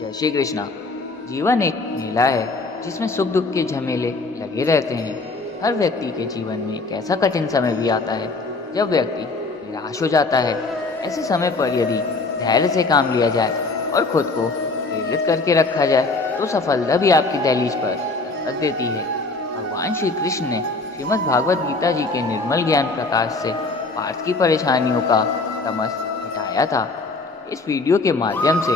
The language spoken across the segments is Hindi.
जय श्री कृष्णा। जीवन एक मेला है जिसमें सुख दुख के झमेले लगे रहते हैं। हर व्यक्ति के जीवन में एक ऐसा कठिन समय भी आता है जब व्यक्ति निराश हो जाता है। ऐसे समय पर यदि धैर्य से काम लिया जाए और खुद को प्रेरित करके रखा जाए तो सफलता भी आपकी दहलीज पर दस्तक देती है। भगवान श्री कृष्ण ने श्रीमद् भागवत गीता जी के निर्मल ज्ञान प्रकाश से पार्थ की परेशानियों का तमस मिटाया था। इस वीडियो के माध्यम से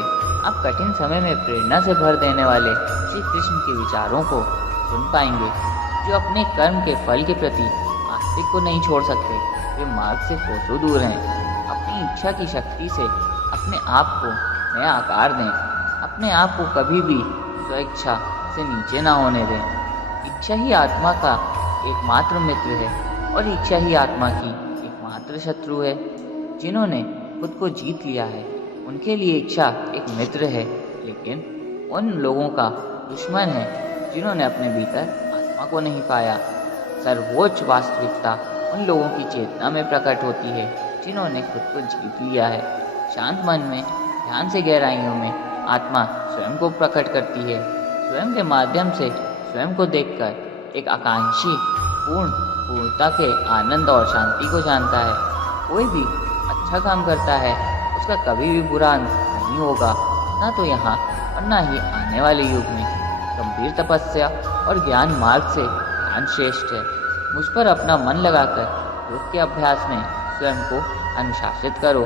आप कठिन समय में प्रेरणा से भर देने वाले श्री कृष्ण के विचारों को सुन पाएंगे, जो अपने कर्म के फल के प्रति आस्तिक को नहीं छोड़ सकते। वे मार्ग से कोसों दूर हैं। अपनी इच्छा की शक्ति से अपने आप को नया आकार दें। अपने आप को कभी भी स्वेच्छा से नीचे ना होने दें। इच्छा ही आत्मा का एकमात्र मित्र है और इच्छा ही आत्मा की एकमात्र शत्रु है। जिन्होंने खुद को जीत लिया है उनके लिए इच्छा एक मित्र है, लेकिन उन लोगों का दुश्मन है जिन्होंने अपने भीतर आत्मा को नहीं पाया। सर्वोच्च वास्तविकता उन लोगों की चेतना में प्रकट होती है जिन्होंने खुद को जीत लिया है। शांत मन में ध्यान से गहराइयों में आत्मा स्वयं को प्रकट करती है। स्वयं के माध्यम से स्वयं को देखकर एक आकांक्षी पूर्णता के आनंद और शांति को जानता है। कोई भी अच्छा काम करता है उसका कभी भी बुरा अंत नहीं होगा, ना तो यहाँ और ना ही आने वाले युग में। गंभीर तपस्या और ज्ञान मार्ग से ध्यान श्रेष्ठ है। मुझ पर अपना मन लगाकर योग के अभ्यास में स्वयं को अनुशासित करो।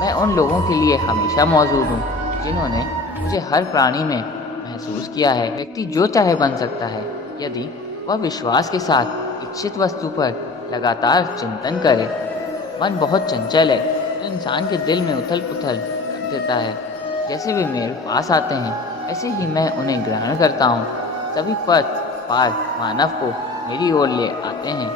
मैं उन लोगों के लिए हमेशा मौजूद हूँ जिन्होंने मुझे हर प्राणी में महसूस किया है। व्यक्ति जो चाहे बन सकता है यदि वह विश्वास के साथ इच्छित वस्तु पर लगातार चिंतन करे। मन बहुत चंचल है, इंसान के दिल में उथल पुथल कर देता है। जैसे वे मेरे पास आते हैं ऐसे ही मैं उन्हें ग्रहण करता हूँ। सभी पथ पार मानव को मेरी ओर ले आते हैं।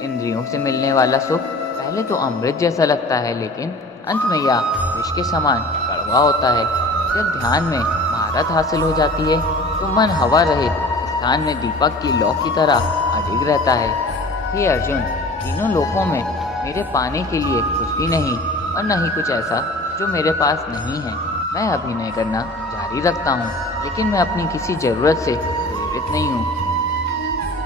इंद्रियों से मिलने वाला सुख पहले तो अमृत जैसा लगता है, लेकिन अंत में यह विष के समान कड़वा होता है। जब ध्यान में महारत हासिल हो जाती है तो मन हवा रहित स्थान में दीपक की लौ की तरह अडिग रहता है। हे अर्जुन, तीनों लोकों में मेरे पाने के लिए कुछ भी नहीं और न ही कुछ ऐसा जो मेरे पास नहीं है। मैं अभिनय करना जारी रखता हूँ, लेकिन मैं अपनी किसी ज़रूरत से प्रेरित नहीं हूँ।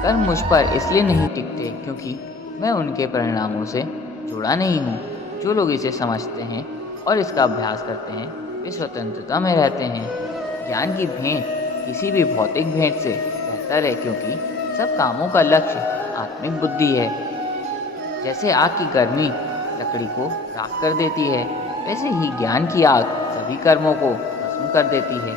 कर्म मुझ पर इसलिए नहीं टिकते क्योंकि मैं उनके परिणामों से जुड़ा नहीं हूँ। जो लोग इसे समझते हैं और इसका अभ्यास करते हैं वे स्वतंत्रता में रहते हैं। ज्ञान की भेंट किसी भी भौतिक भेंट से बेहतर है, क्योंकि सब कामों का लक्ष्य आत्मिक बुद्धि है। जैसे आग की गर्मी लकड़ी को राख कर देती है, वैसे ही ज्ञान की आग सभी कर्मों को भस्म कर देती है।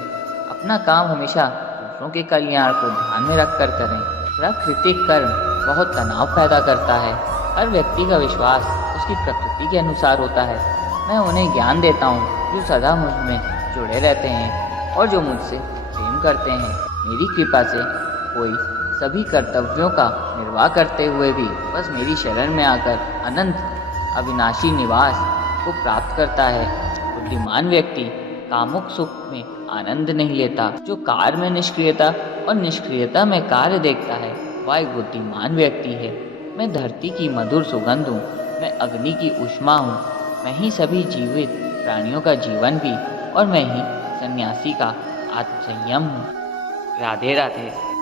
अपना काम हमेशा दूसरों के कल्याण को ध्यान में रखकर करें। प्राकृतिक कर्म बहुत तनाव पैदा करता है। हर व्यक्ति का विश्वास उसकी प्रकृति के अनुसार होता है। मैं उन्हें ज्ञान देता हूँ जो सदा मुझ में जुड़े रहते हैं और जो मुझसे प्रेम करते हैं। मेरी कृपा से कोई सभी कर्तव्यों का निर्वाह करते हुए भी बस मेरी शरण में आकर अनंत अविनाशी निवास को प्राप्त करता है। बुद्धिमान व्यक्ति कामुक सुख में आनंद नहीं लेता। जो कार्य में निष्क्रियता और निष्क्रियता में कार्य देखता है वह एक बुद्धिमान व्यक्ति है। मैं धरती की मधुर सुगंध हूँ, मैं अग्नि की ऊष्मा हूँ, मैं ही सभी जीवित प्राणियों का जीवन भी और मैं ही सन्यासी का आत्मसंयम हूँ। राधे राधे।